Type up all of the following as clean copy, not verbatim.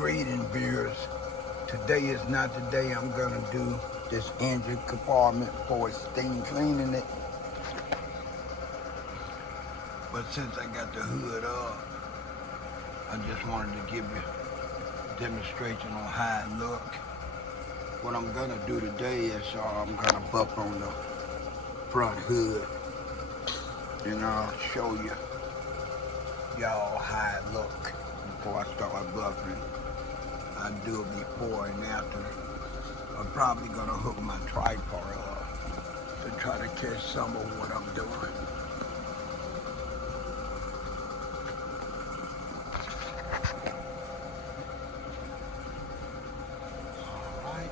Greeting viewers. Today is not the day I'm gonna do this engine compartment for steam cleaning it. But since I got the hood up, I just wanted to give you a demonstration on how it look. What I'm gonna do today is I'm gonna buff on the front hood and I'll show y'all how it look before I start buffing. I do it before and after. I'm probably gonna hook my tripod up to try to catch some of what I'm doing. Alright.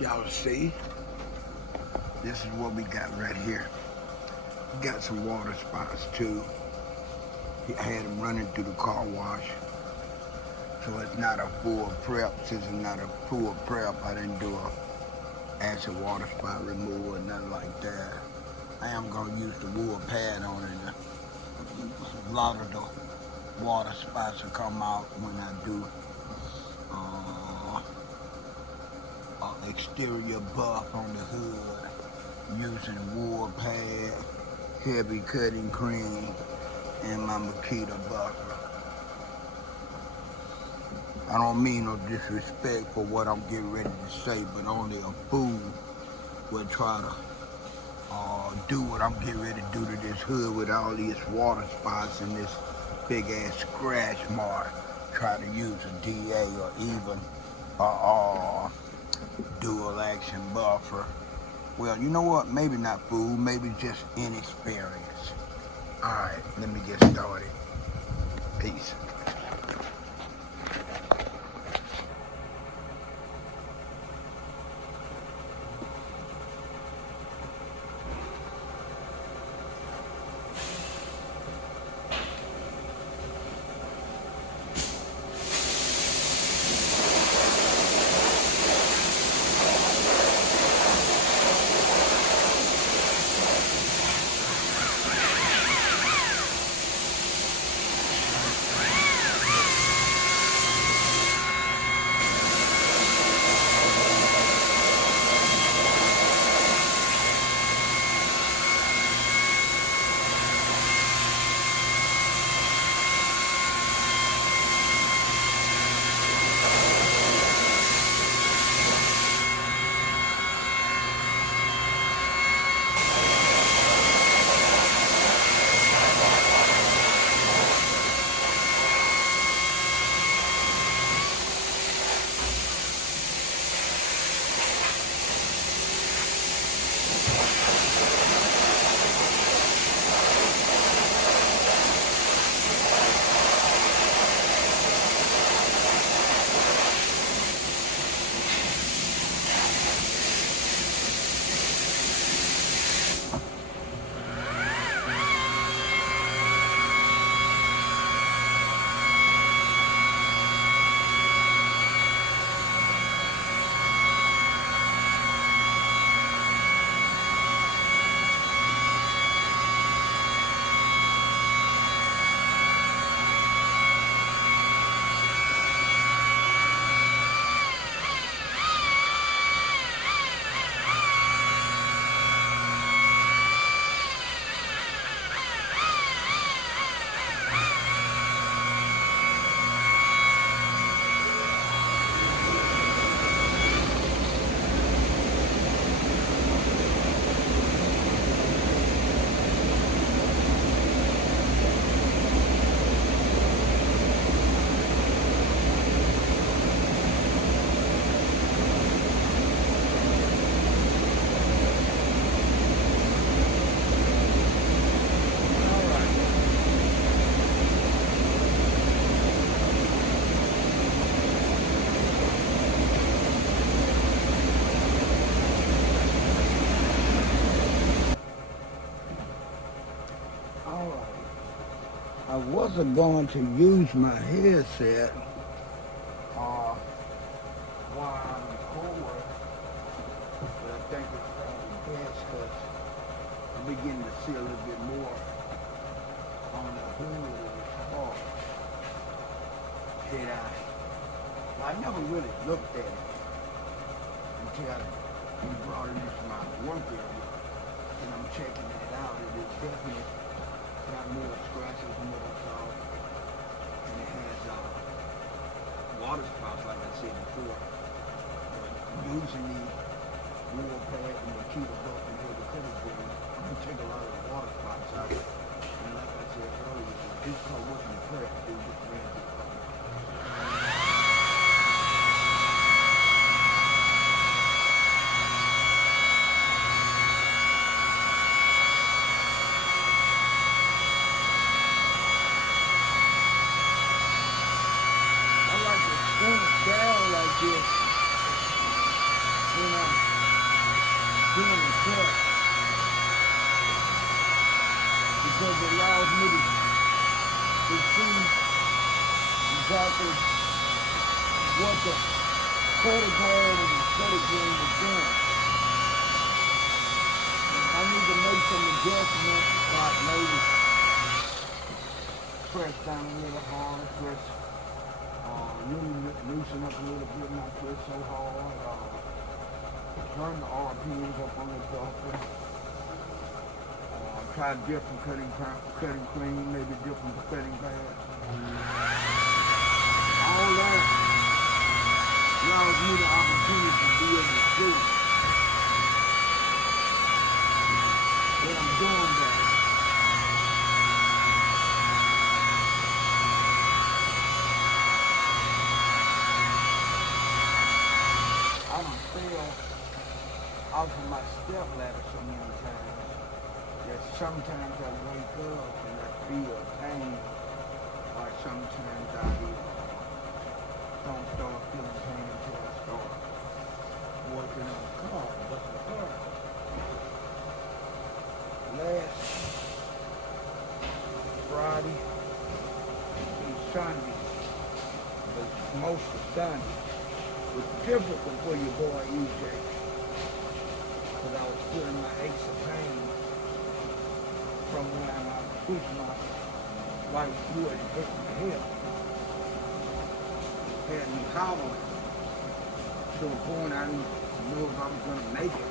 Y'all see? This is what we got right here. We got some water spots too. I had them running through the car wash. So it's not a full prep. Since it's not a full prep, I didn't do a acid water spot removal or nothing like that. I am gonna use the wool pad on it. A lot of the water spots will come out when I do exterior buff on the hood using wool pad, heavy cutting cream, and my Makita buffer. I don't mean no disrespect for what I'm getting ready to say, but only a fool will try to do what I'm getting ready to do to this hood with all these water spots and this big ass scratch mark. Try to use a DA or even a dual action buffer. Well, you know what? Maybe not fool, maybe just inexperience. Alright, let me get started. Peace. I wasn't going to use my headset while I'm recording, but I think it's probably best because I'm beginning to see a little bit more on the hood of this car. I never really looked at it until we brought it into my work area, and I'm checking it out. It is definitely got more scratches, more salt, and it has water spots, like I said before. Using the wheel pad and the key to both and heavy cutting board, I'm gonna take a lot of the water spots out. And like I said earlier, this co-working prep is just really good. I like to squint down like this when I'm doing the cut, because it allows me to see exactly what the cutting pad and the cutting green is doing. I need to make some adjustments, like maybe press down a little hard, really loosen up a little bit, not press so hard. Turn the RPMs up on the buffer. Try different cutting cream, maybe different cutting pads. All that allows me the opportunity to be able to see that I'm doing that. I don't feel off of my step ladder so many times that sometimes I wake up and I feel pain, or sometimes I don't start feeling pain until I start working on the car. But the car, last Friday and Sunday, but most of Sunday, was difficult for your boy EJ, because I was feeling my aches and pain from when I pushed my right foot and hit my hip. Had me hobbling to a point I didn't know if I was going to make it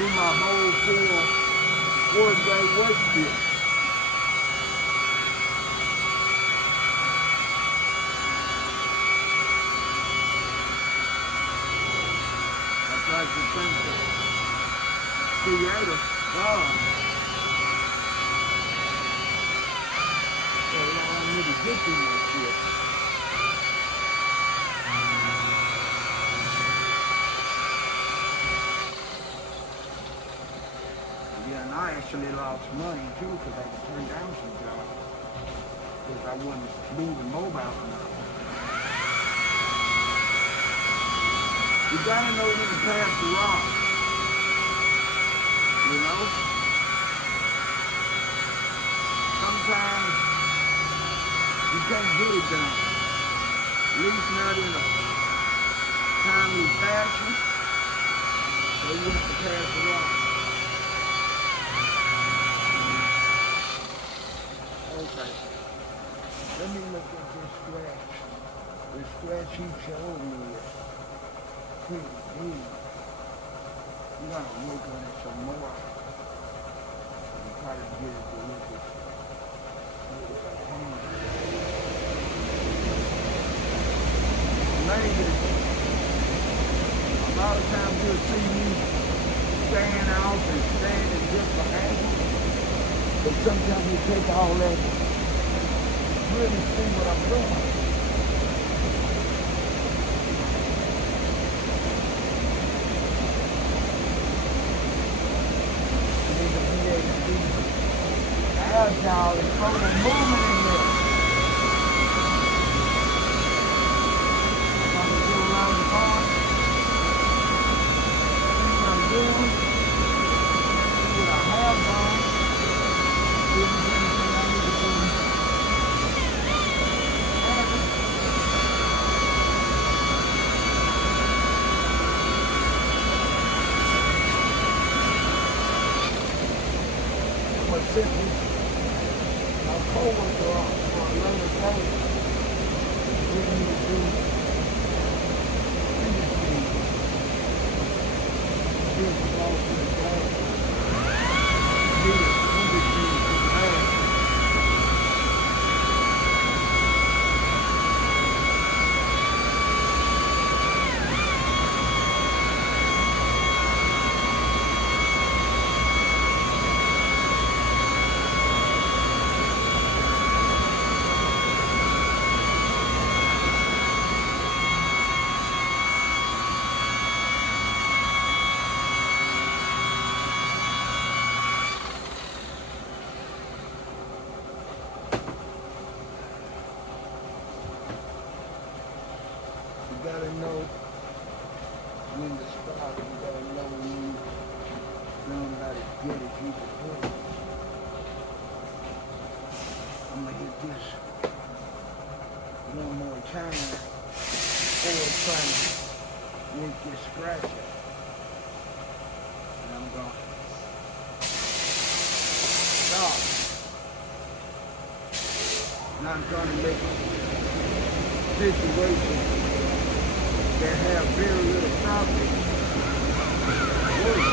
through my whole 4-day work shift. I tried to think the Creator, God, allowing me to get through that shit. Yeah, and I actually lost money too, because I had to turn down some jobs because I wasn't moving mobile enough. You gotta know when to pass the rock, you know? Sometimes you can't get it done, at least not in a timely fashion, so you have to pass the rock. Okay, let me look at this scratch. This scratch he showed me is pretty big. You gotta work on it some more and try to get it to look as good as I can. Maybe a lot of times you'll see me stand out and stand in different angles, but sometimes you take all that and really see what I'm doing. Agile and throw the movement in there. I'm gonna get around the car. What I'm doing, what I have done, if there's anything I need to do. But simply coworker for another day, what you need to do this one more time before trying to work this scratch out. And I'm going to stop. And I'm trying to make a situation that have very little profit work.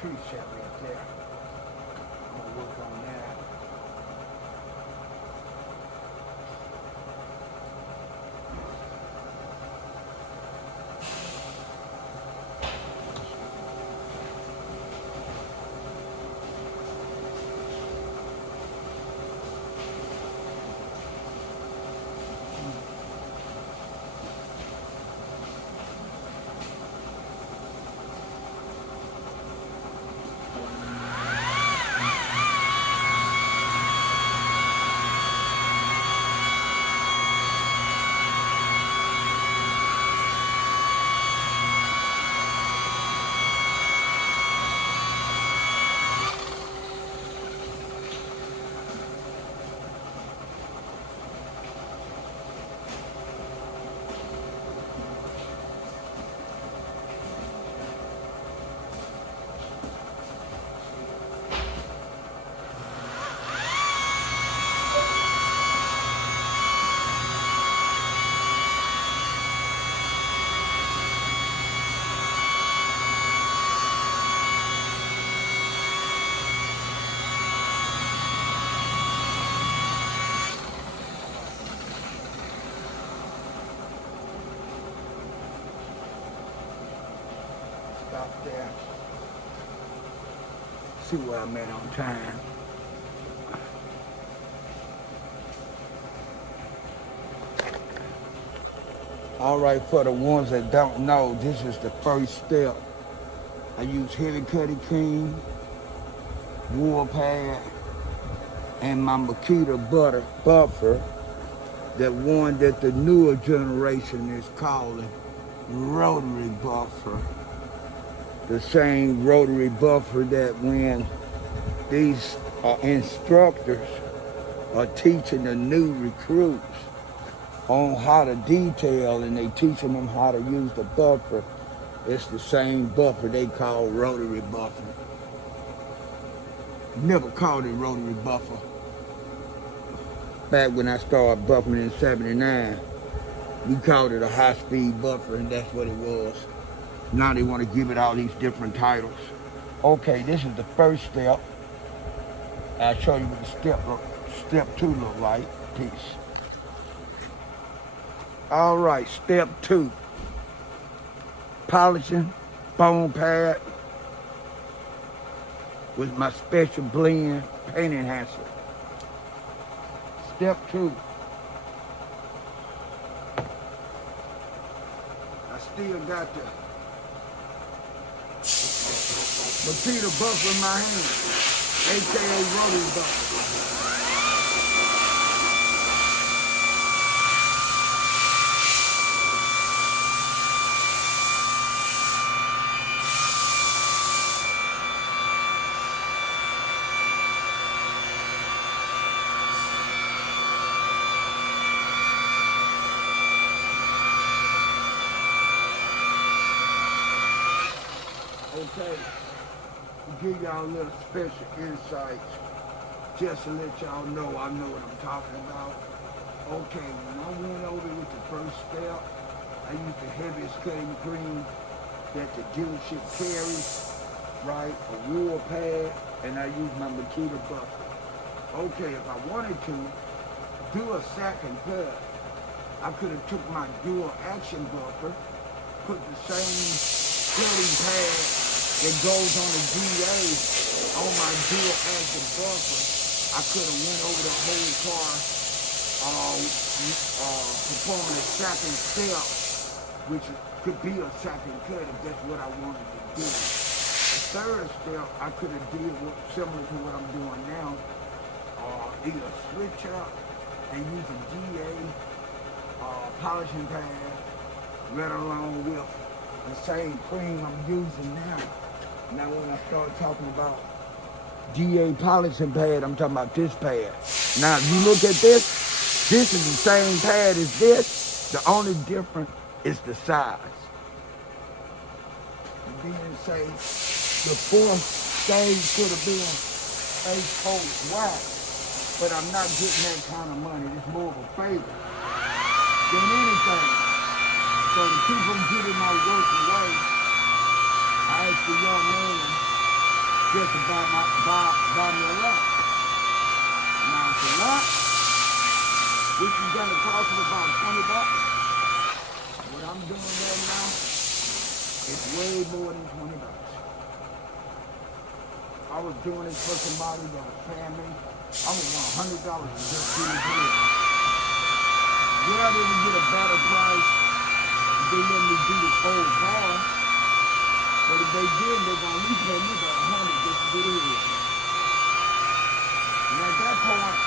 Tree shot right there. I'm gonna work on that. Stop there. See where I'm at on time. All right, for the ones that don't know, this is the first step. I use heavy cutting cream, wool pad, and my Makita butter buffer, that one that the newer generation is calling rotary buffer. The same rotary buffer that when these instructors are teaching the new recruits on how to detail, and they teaching them how to use the buffer, it's the same buffer they call rotary buffer. Never called it rotary buffer. Back when I started buffering in '79, we called it a high-speed buffer, and that's what it was. Now they want to give it all these different titles. Okay, this is the first step. I'll show you what the step 2 look like. Peace. All right, step 2. Polishing foam pad with my special blend paint enhancer. Step 2. still got the Peter buffer in my hand, aka rotary buffer. Okay, to give y'all a little special insights, just to let y'all know I know what I'm talking about. Okay, when I went over with the first step, I used the heaviest cutting cream that the dealership carries, right? A wool pad, and I used my Makita buffer. Okay, if I wanted to do a second cut, I could have took my dual action buffer, put the same cutting pad that goes on the DA on my dual action buffer. I could have went over the whole car performing a second step, which could be a second cut if that's what I wanted to do. The third step, I could have did similar to what I'm doing now, either switch up and use a DA polishing pad, right along with the same cream I'm using now. Now when I start talking about DA polishing pad, I'm talking about this pad. Now if you look at this is the same pad as this. The only difference is the size. And then say the fourth stage could have been face coat wax, but I'm not getting that kind of money. It's more of a favor than anything. So to keep from getting my work away, I asked the young man just to buy me a lot. Now it's a lot, which is gonna cost me about $20. What I'm doing right now is way more than $20. I was doing it for somebody that was paying me. I was $100 to just do it here. Yeah, they would get a better price if they let me do the whole car. But if they didn't, they're gonna at least pay me about $100 just to do it here. And at that point,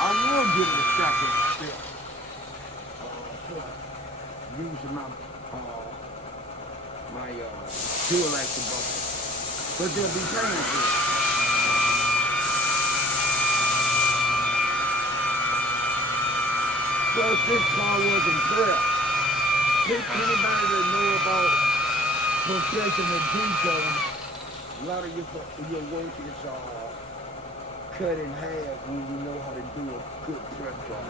I will give it a second step. Using my dual action buffer. But they'll be paying for it. Plus, this car wasn't prepped. Anybody that know about professional detailing, a lot of your work is cut in half when you know how to do a good prep job.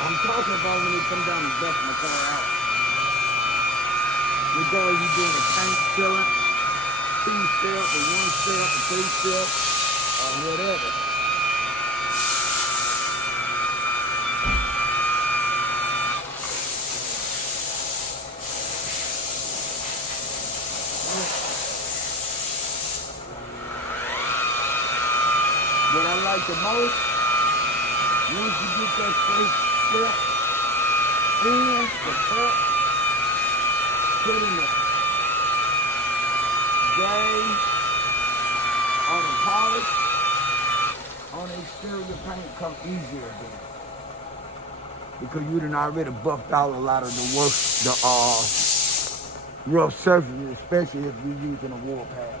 I'm talking about when they come down and dust my car out. Regardless you doing a paint filling, 2-step, or 1-step, or 3-step, or whatever. What I like the most, once you get that first step in the prep, putting the gray or the polish on the exterior paint come easier again. Because you done already buffed out a lot of the work, the rough surfaces, especially if you're using a wool pad.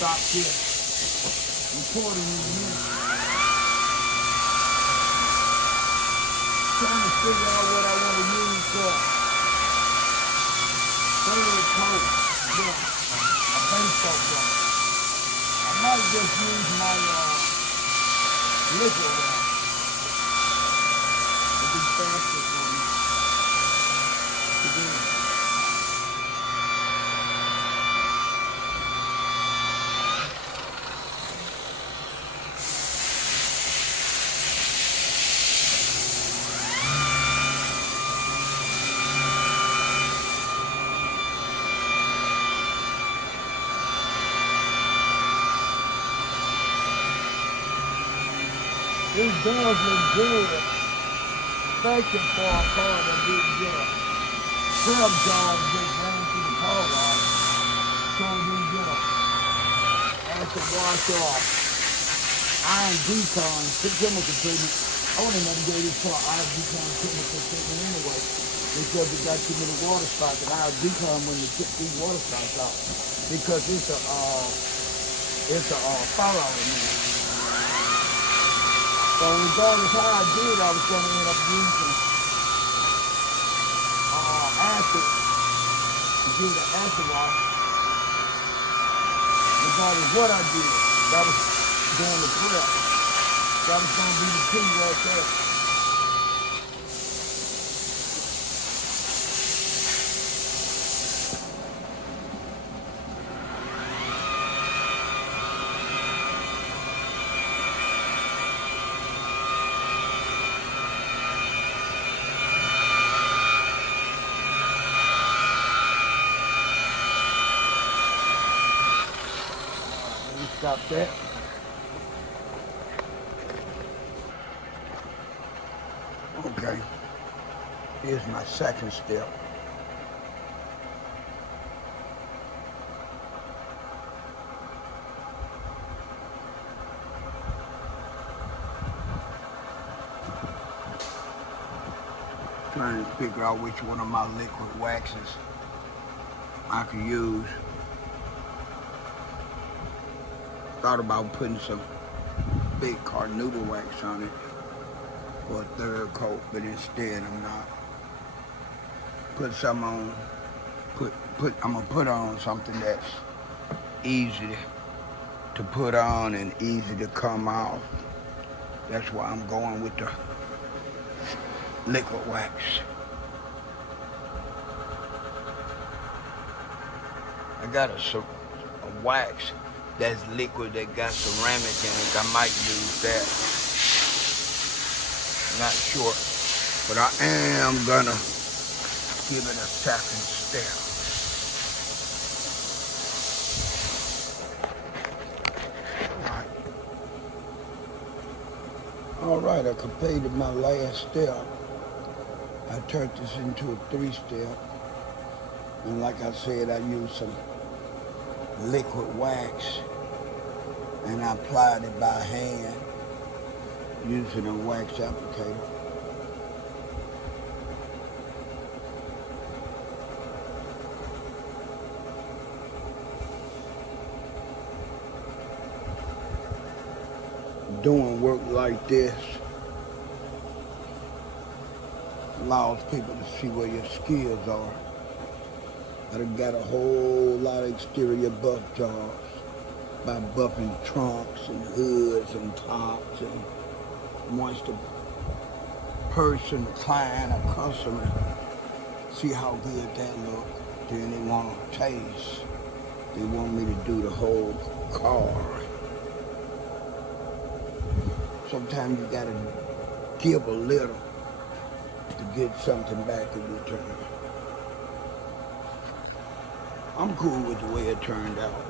Stop here. Recording in a minute. Trying to figure out what I want to use for third coat. Yeah, a base coat brush. I might just use my liquid wrap. It'll be faster for me to do it. These girls look good. Thanking for a car that didn't get a scrub job just ran through the car wash. So it didn't get a acid wash off. Iron decon, chemical treatment. I wouldn't even gave this car iron decon chemical treatment anyway because it got too many water spots. And iron decon when you get these water spots out because it's a fire element. So regardless how I did, I was going to end up using acid to do the acid wash. Regardless what I did, that was doing the prep. That was going to be the key right there. Stop that. Okay. Here's my second step. Trying to figure out which one of my liquid waxes I could use. Thought about putting some big carnauba wax on it for a third coat, but instead I'm not. Put some on. I'm gonna put on something that's easy to put on and easy to come off. That's why I'm going with the liquid wax. I got a wax that's liquid that got ceramic in it. I might use that. Not sure. But I am gonna give it a second step. Alright, I completed my last step. I turned this into a 3-step. And like I said, I used some liquid wax and I applied it by hand using a wax applicator. Doing work like this allows people to see where your skills are. I done got a whole lot of exterior buff jobs by buffing trunks and hoods and tops, and once the person, the client, or customer see how good that look, then they want to taste. They want me to do the whole car. Sometimes you gotta give a little to get something back in return. I'm cool with the way it turned out,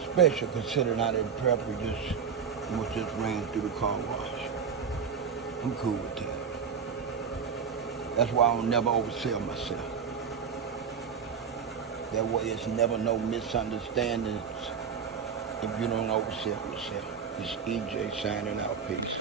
especially considering I didn't prep it, just ran through the car wash. I'm cool with that. That's why I don't never oversell myself. That way it's never no misunderstandings if you don't oversell yourself. It's EJ signing out. Peace.